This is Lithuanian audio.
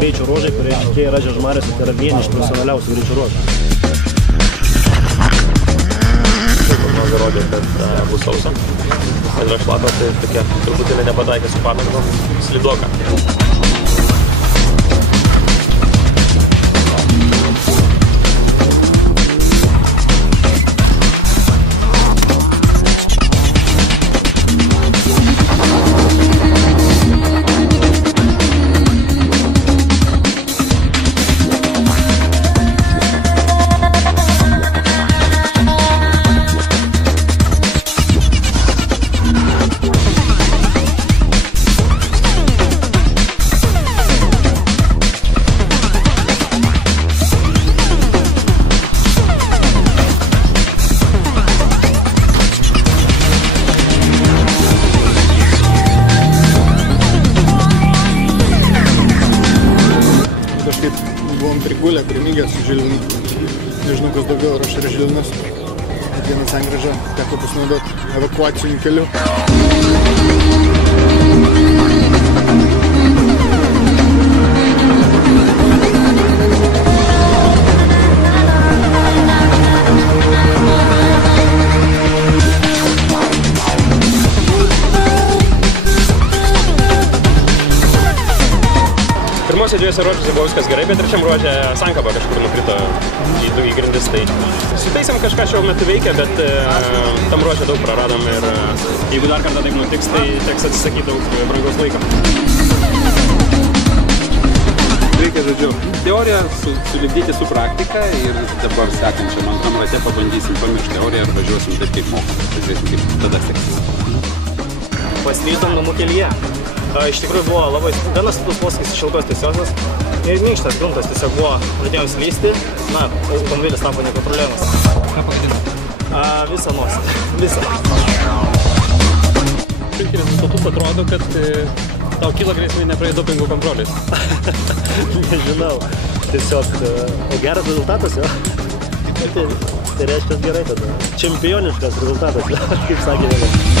greičio ruožai, kurie čia yra Žiežmariuose, tai yra vieni iš profesionaliausių greičio ruožų. Prognozė rodė, kad bus sausa. Ir yra šlapia, tai tokia truputėlį nepataikė su padangom, slidoka. Kažkaip buvom prigulę, primygę su Žilvinu. Nežinau, kas daugiau, ar aš ir Žilvinas. Vieną sankryžą teko pasinaudoti evakuaciniu keliu. Pirmose dviejose ruožuose buvo viskas gerai, bet trečiam ruože sankaba kažkur nukrito į grindis. Tai sutaisėm kažką šiuo metu veikia, bet tam ruože daug praradom ir jeigu dar kartą taip nutiks, tai teks atsisakyti daug brangaus laiko. Reikia, žodžiu, teoriją sulipdyti su praktika ir dabar sekančiam antram rate pabandysim pamiršti teoriją ir važiuosim taip kaip mokom. Pažiūrėsim, kaip tada seksis. Paslydom namų kelyje. Iš tikrųjų buvo labai ganas posūkis iš ilgos tiesiosios ir minkštas gruntas tiesiog buvo, pradėjom slysti, na, automobilis tapo nekontroliuojamas. Ką pavadinat? Visą nosį, visą. Kaip rezultatus atrodo, kad tau kyla grėsmė nepraeiti dopingo kontrolės? Nežinau, tiesiog geras rezultatas, jo. Tai reiškia gerai tada. Čempioniškas rezultatas, kaip sakė.